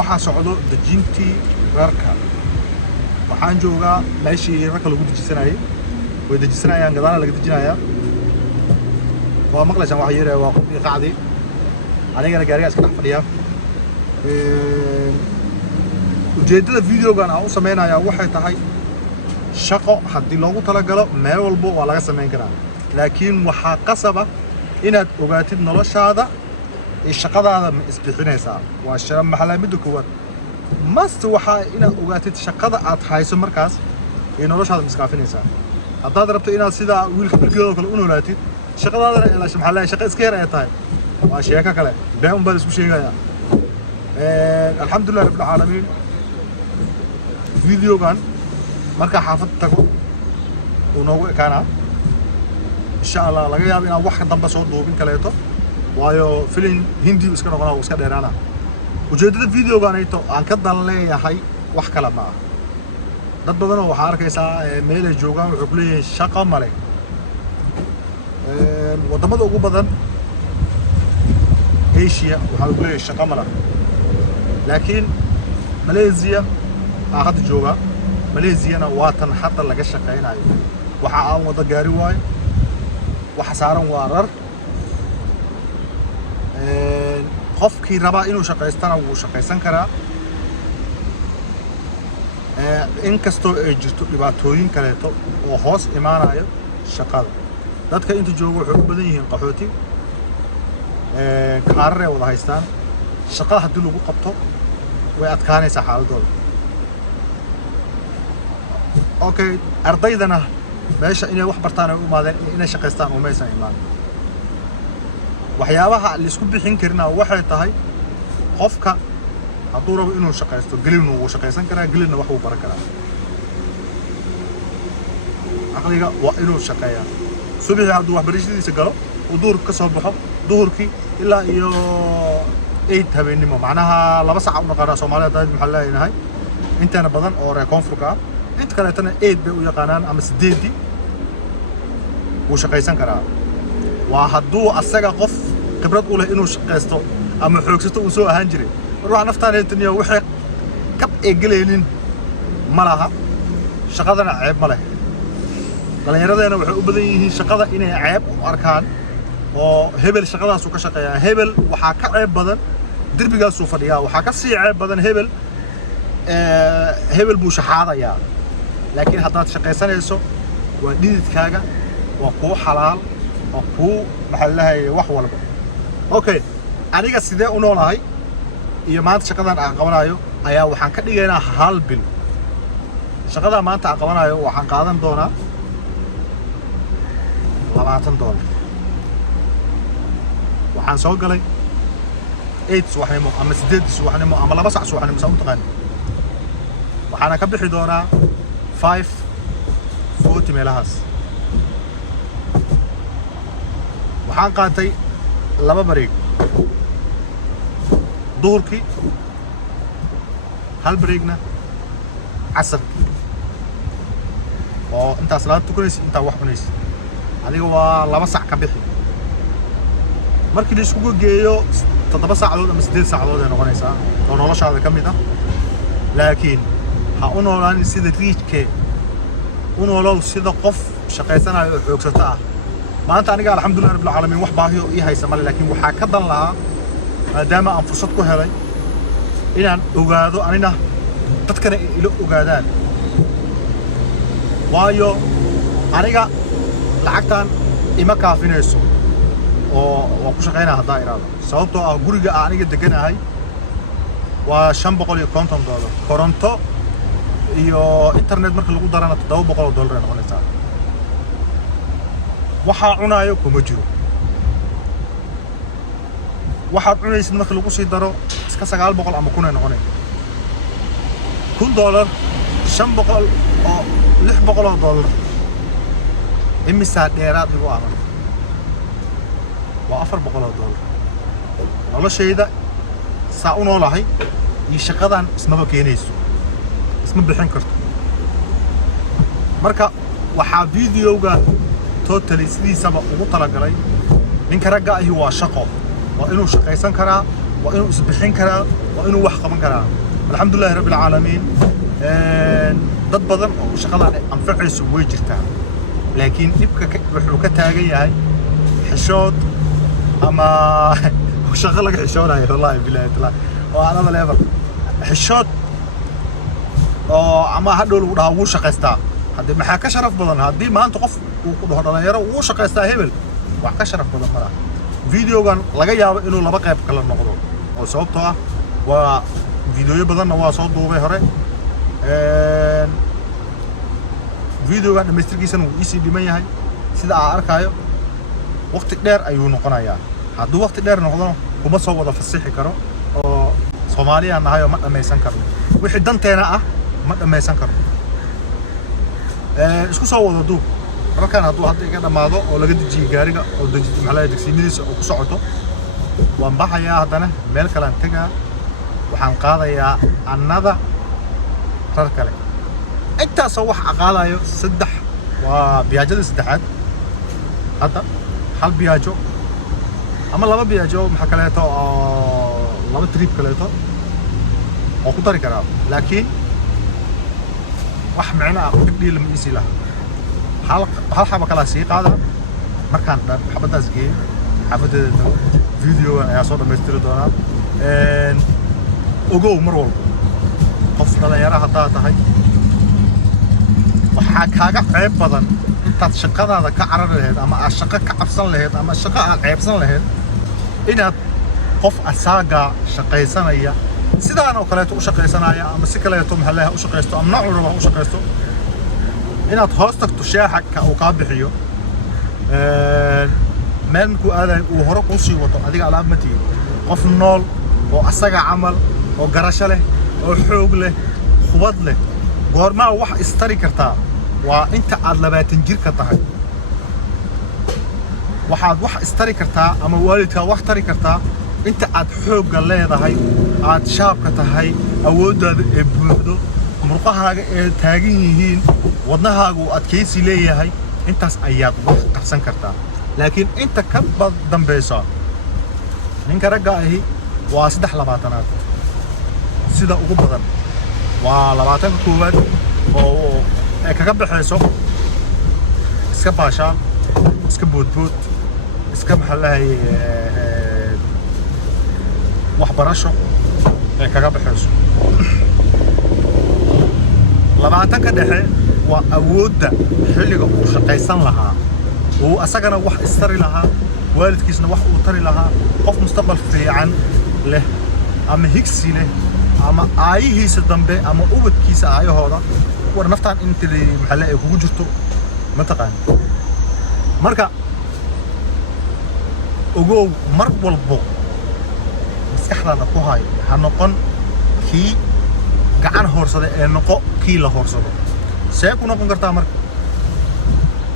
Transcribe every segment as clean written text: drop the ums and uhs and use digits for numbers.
waxaa socdo dejintii rarka. waxaan joogaa meeshii rarka lagu dejisanayay. way dejisanayaan, gadaana laga dejinayaa. waa maqlaysaan waxa yeeray waa qofkii qacdi anigana gaariga iska dhex fadhiya. ujeedada videogan aan u sameynaya waxay tahay shaqo haddii loogu talagalo meel walbo waa laga sameyn karaa, laakiin waxaa qasaba inaad ogaatid noloshaada iyo shaqadaada ma isbixinaysaa. waa maxalamida koowaad mast waxaa inaad ogaatid shaqada aad hayso markaas iyo noloshaada ma iskaafinaysaa. haddaad rabto inaad sidaa wiilka bilgeedoo kale u noolaatid, shaqadaadana ilaasho maxaa leeyahay shaqo iska yar ay tahay waa sheeko kale been un baa la isku sheegayaa. alxamdulilah rabbil caalamiin. videogan markaa xaafadda tago uu noogu ekaanaa insha allah. laga yaabo inaan wax dambe soo duubin kaleeto, waayo filin hindi iska noqonaa uu iska dheeraana. ujeedada videogan ayto aan ka dan leeyahay wax kale ma ah. dad badanoo waxaa arkaysaa meelay joogaan wuxuu ku leeyahay shaqo male. wadamada ugu badan Asia waxaa lagu leeyahay shaqo male, laakiin Malaysia aan hadda joogaa. Malaysiana waa tan hadda laga shaqaynayo. waxa aan wada gaari waayo, waxa saaran waa rar. qofkii rabaa inuu shaqaystana wuu shaqaysan karaa. inkastoo ay jirto dhibaatooyin kaleeto oo hoos imaanayo shaqada. dadka inta jooga waxay u badan yihiin qaxooti. kaarar ay wada haystaan. shaqada haddii lagu qabto way adkaanaysaa xaaladooda. okay, ardaydana meesha inay wax bartaan ay u imaadeen inay shaqaystaan oo maysan imaan. waxyaabaha la isku bixin karina waxay tahay qofka hadduu rabo inuu shaqaysto, gelina wuu shaqaysan karaa, gelina wax wuu baran karaa. caqliga waa inuu shaqeeyaa. subaxii hadduu waxbarashadiisa galo uu duhurka ka soo baxo, duhurkii ilaa iyo 8 habeenimo, macnaha 2 saac u naqaanaa Soomaalida dad maxaa leeyahay intana badan oo reer koonfurka ah. inta kaleetana 8 bay u yaqaanaan ama 8 wuu shaqaysan karaa. waa hadduu asaga qof khibrad u leh inuu shaqaysto ama xoogsato uu soo ahaan jiray. mar waxa naftaan heetaniyo waxay kab eegalaynin ma laha. shaqadana ceeb ma leh. dhalinyaradeenna waxay u badan yihiin shaqada inay ceeb u arkaan oo hebel shaqadaas uu ka shaqeeyaa. hebel waxaa ka ceeb badan derbigaas uu fadhiyaa. waxaa ka sii ceeb badan hebel buu shaxaadayaa. laakiin haddaad shaqaysanayso waa dhididkaaga, waa kuu xalaal, waa kuu maxaa lahaye wax walba. okay, aniga sidee u noolahay iyo maanta shaqadan aan qabanayo ayaa waxaan ka dhigaynaa 1 bil. shaqada maanta aan qabanayo waxaan qaadan doonaa $20. waxaan soo galay 8 subaxnimo ama 8 subaxnimo ama 2 saac subaxnimo saa u taqaan. waxaana ka bixi doonaa 5:40 meelahaas. waxaan qaatay 2 bareeg. duhurkii 1 bareegna casarkii. oo intaas la tukanaysa intaa wax cunaysa. adiga waa 2 saac ka bixi. markii la isku geeyo 7 saacadood ama 8 saacadood ay noqonaysaa oo noloshaada ka mid ah. laakiin ha u noolaan sida riijkee, u noolow sida qof shaqaysanayo oo xoogsato ah. maanta aniga alxamdulilah rabbil caalamiin wax baahiyo ii haysa male, laakiin waxaa ka dan lahaa maadaama aan fursad ku helay inaan ogaado anina dadkana ila ogaadaan. waayo aniga lacagtan ima kaafinayso oo waan ku shaqaynaa haddaa iraado. sababtoo ah guriga aniga deganahay waa $550. koronto iyo internet marka lagu darana $700 ay noqonaysaa. waxaa cunaayo kuma jiro. waxaad cunaysid marka lagu sii daro iska 900 ama 1,000 ay noqonay. $1,000 $500 oo $600 imisa dheeraad igu aaman waa $400. noloshayda saa u noolahay iyo shaqadan ismaba keenayso, isma bixin karto. marka waxaa videoga totally sidiisaba ugu talagalay ninka ragga ahi waa shaqo. waa inuu shaqaysan karaa, waa inuu isbixin karaa, وإنه واحد قمن كلام الحمد لله رب العالمين dad badan oo shaqadan anfacayso way jirtaa laakiin dibka wuxuu ka taagan yahay xishood ama shaqo laga xishoonayo wallahi billahi taala oo anada level xishood oo ama hadhow lagu dhahaa wuu shaqaystaa hadii maxaa ka sharaf badan hadii maanta qof uu ku dhaho dhalinyaro wuu shaqaystaa hebel wax ka sharaf badan mara videogan laga yaabo inuu laba qayb kala noqdo oo sababtoo ah waa video badan waa soo duubay hore videogan dhameystirkiisana wuu isii dhiman yahay sida aan arkayo waqti dheer ayuu noqonayaa hadduu waqti dheer noqdo kuma soo wada fasixi karo oo Soomaaliya nahay ma dhameysan karno wixii danteena ah ma dhameysan karno isku soo wada duub markaan hadduu hadda iga dhamaado oo laga dejiyo gaariga oo maxaa degsiimadiisa oo ku socoto waan baxayaa haddana meel kale aan tagaa waxaan qaadayaa annada rar kale intaas wax aqaalayo saddex waa biyaajada saddexaad hadda hal biyaajo ama laba biyaajo maxaa kaleeto oo laba trip kaleeto oo ku dari karaa laakiin wax macna ah bigdii lama isi laha hal xaba kala sii qaada markaan xabadaas geeyo xabadeeda video ayaa soo dhameystiri doonaa ogow mar walba qof dhalinyaro haddaa tahay waxaa kaaga ceeb badan intaad shaqadaada ka carari lahayd ama aad shaqo ka cabsan lahayd ama shaqo aad ceebsan lahayd inaad qof asaaga shaqaysanaya sidaan oo kaleeto u shaqaysanaya ama si kaleeto maxallaha u shaqaysto ama nooc walba u shaqaysto inaad hoos tagto shaaxa uu ka bixiyo meel markuu aaday uu hore ku sii wato adiga alaab ma tihin qof nool oo asaga camal oo garasho leh oo xoog leh khubad leh goormaa wax istari kartaa waa inta aad 20 jir ka tahay waxaad wax istari kartaa ama waalidka wax tari kartaa inta aad xoog leedahay aad shaabka tahay awooddaada ee buuxdo murqahaaga ee taagan yihiin wadnahaagu adkaysi leeyahay intaas ayaad wax qabsan kartaa laakiin inta ka dambaysa ninka ragga ahi waa 3 sida ugu badan waa 20 koowaad oo ay kaga baxayso iska baashaan iska boodbood iska maxallahay waxbarasho ay kaga baxayso 20 ka dhexe waa awoodda xilliga uu shaqaysan lahaa oo asagana wax istari lahaa waalidkiisna wax uu tari lahaa qof mustaqbal fiican leh ama higsi leh ama aayihiisa dambe ama ubadkiisa aayahooda war naftaan inta maxallahay kugu jirto ma taqaan marka ogow mar walbo maskaxdaada ku hay ha noqon kii gacan hoorsada ee noqo kii la hoorsado see ku noqon kartaa marka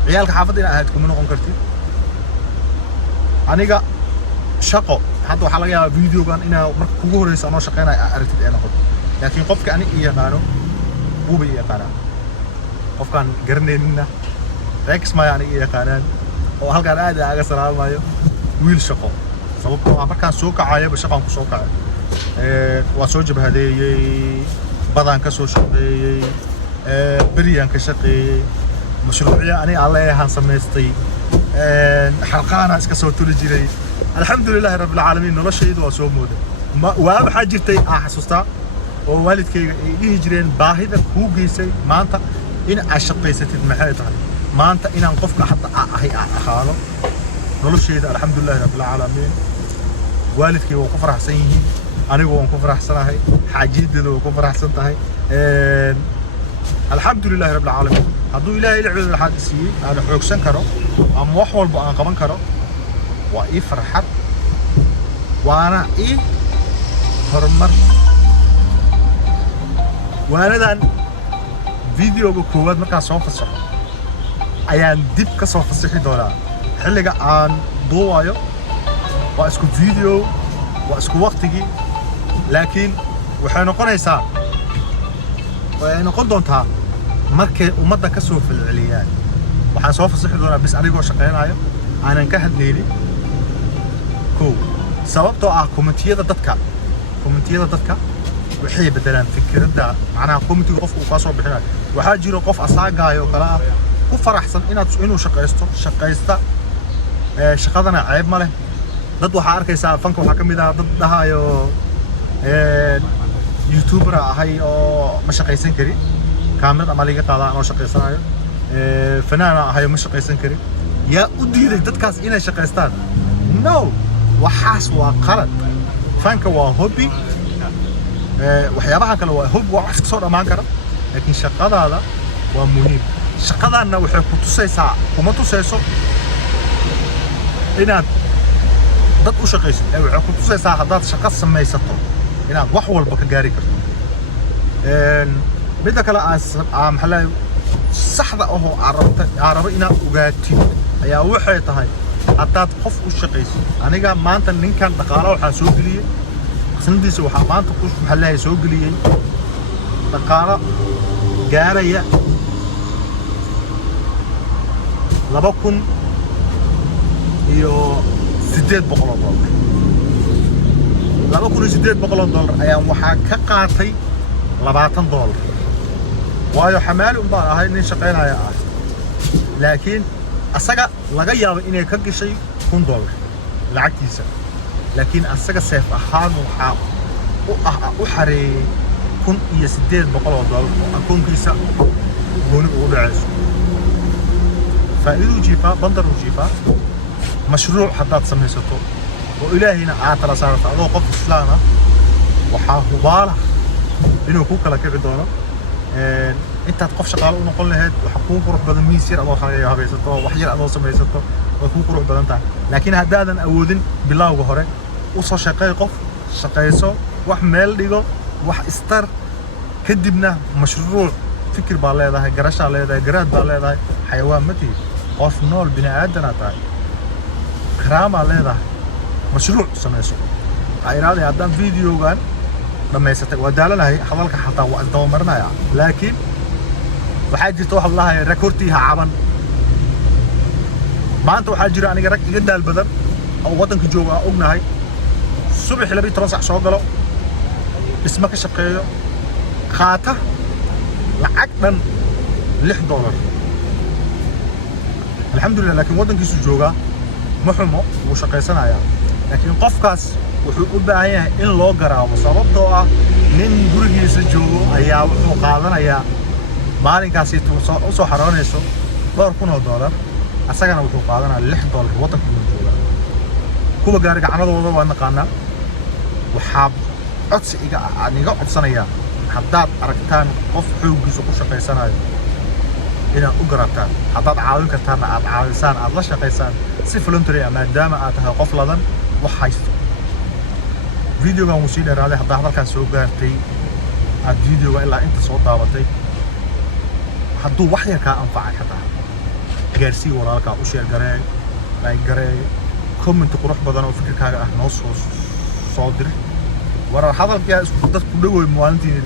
ciyaalka xaafadda inaad ahayd kuma noqon kartid aniga shaqo hadda waxaa laga yaabaa videogan inaa marka kugu horeysa anoo shaqeynaya aragtid ee noqoto laakiin qofka ani i yaqaano buuba i yaqaanaa qofkaan garanayninna rex maya aniga i yaqaanaan oo halkaan aad aaga salaamayo wiil shaqo sababtoo ah markaan soo kacayaba shaqaan ku soo kacay waa soo jabhadeeyey badaan ka soo shaqeeyey beriyaan ka shaqeeyey mashruuciya aniga aan leeyahaan samaystay xalqaana iska soo tuli jiray alxamdulilaahi rabbil caalamiin noloshaydu waa soo mooday waa waxaa jirtay aan xasuustaa oo waalidkayga ay dhihi jireen baahida kuu geysay maanta in aad shaqaysatid maxay tahay maanta inaan qofka hadda ahay aan ahaano noloshayda alxamdulilaahi rabbil caalamiin waalidkay waa ku faraxsan yihiin anigu waan ku faraxsanahay xaajiyadeedu waa ku faraxsan tahay alxamdulilaahi rabbil caalamiin hadduu ilaahay ilaahay waxaad siiyey aan xoogsan karo ama wax walba aan qaban karo waa ii farxad waana ii horumar waanadan videoga koowaad markaan soo fasaxo ayaan dib ka soo fasaxi doonaa xilliga aan duubayo waa isku video waa isku waqtigii laakiin waxay noqon doontaa markay ummadda ka soo falceliyaan waxaan soo fasaxi doonaa bis anigoo shaqeynayo aanan ka hadlaynin kow sababtoo ah komitiyada dadka كومنتيدا dadka waxay bedelaan fikirada macnaha community qof uu ka soo bixinayo waxa jiro qof asaagaayo kala ku faraxsan inuu shaqaysta shaqadana ceeb ma leh dad waxa arkaysaa fanka waxa kamid ah dad dhahayo youtuber ahay oo ma shaqaysan kari kaamir ama liga qaada oo shaqaysanayo fanaan ahay ma shaqaysan kari yaa u diiday dadkaas inay shaqaystaan no waxaas waa qalad fanka waa hobby waxyaabaha kale waa hobby waa wax soo dhamaan kara laakiin shaqadaada waa muhiim shaqadaana waxay ku tusaysaa kuma tusayso inaad dad u shaqayso waxay ku tusaysaa haddaad shaqo samaysato inaad wax walba ka gaari karto midda kale maxaa saxda oo arabta inaad ogaatid ayaa waxay tahay haddaad qof u shaqayso aniga maanta ninkan dhaqaalaha waxaa soo geliyay sanadiisa waxaa maanta ku maxaa soo geliyay dhaqaala gaaraya 2,800 dollar 2,800 dollar ayaan waxaa ka qaatay 20 dollar waayo xamaali u baan ahay nin shaqeynaya ah laakiin asaga laga yaabo inay ka gashay 1,000 dollar lacagtiisa laakiin asaga seef ahaan waxa u xareeyay 1,800 dollar akoonkiisa gooni ugu dhacayso فإذا جيبا بندر وجيبا مشروع حداد سميسته وإلهينا عاتلا صارت أضو قف إسلانا وحاهباله إنه كوكا لك عدونا أنت تقف شغال ونقول له هاد وحكوك روح بدن ميسير أضو خليه هبيسته وحير أضو سميسته وكوك روح بدن تاع لكن هدادا أودن بالله وهره وصل شقاي قف شقايسو وحمل ديجو وح استر كدبنا مشروع فكر بالله ده جرش عليه ده جراد بالله ده حيوان متي قف نول بني آدم أتاي كرام عليه ده مشروع سميسو عيرادي هذا فيديو كان لما يستك ودالنا هي حضرك حتى وقت مرنا يعني لكن وحاجة توح الله ركورتيها عبن ما أنت وحاجة أنا جرك جدا البدن أو وطنك جوا أغنى هاي الصبح لبي ترصع شغله اسمك الشقية خاطه لعقداً 6 دولار الحمد لله لكن ودن كيسو جوغا محمو وشقيسانايا لكن قفكاس wuxuu u baahan yahay in loo garaabo sababtoo ah nin gurigiisa joogo ayaa wuxuu qaadanayaa maalinkaasi u soo xaroonayso $2,000 asagana wuxuu qaadanayaa $6 wadanka uu jooga kuwa gaari gacanadooda waa naqaanaa waxaa codsi aniga codsanaya haddaad aragtaan qof xoogiisa ku shaqaysanayo inaad u garaabtaan haddaad caawin kartaana aad caawisaan aad la shaqaysaan si voluntary maadaama aad tahay qof ladan wax haysto فيديو كان مسيء هذا حتى هذا كان سوق قارتي الفيديو إلا أنت صوت دابتي حدو وحيا كان أنفعك حتى جالسي ولا لك أشياء جراي لايك جراي كومنت قروح بدنا وفكر كذا نص صادر ورا هذا كيا ده كله موالنتي دي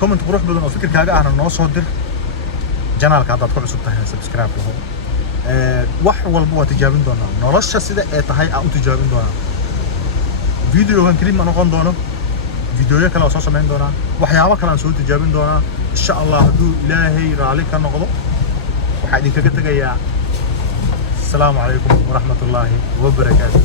كومنت قروح بدنا وفكر كذا أنا نص صادر جنال كذا تقول سبتها سبسكرايب له wax walba waa tijaabin doonaa nolosha sida ay tahay aan u tijaabin doonaa فيديو كان كريم أنا قندونه فيديوهات كلا أساسا من دونا وحياة كلا نسوي تجابين دونا إن شاء الله هدو إلهي رالي كان نقضه وحيدين كجت جاية السلام عليكم ورحمة الله وبركاته.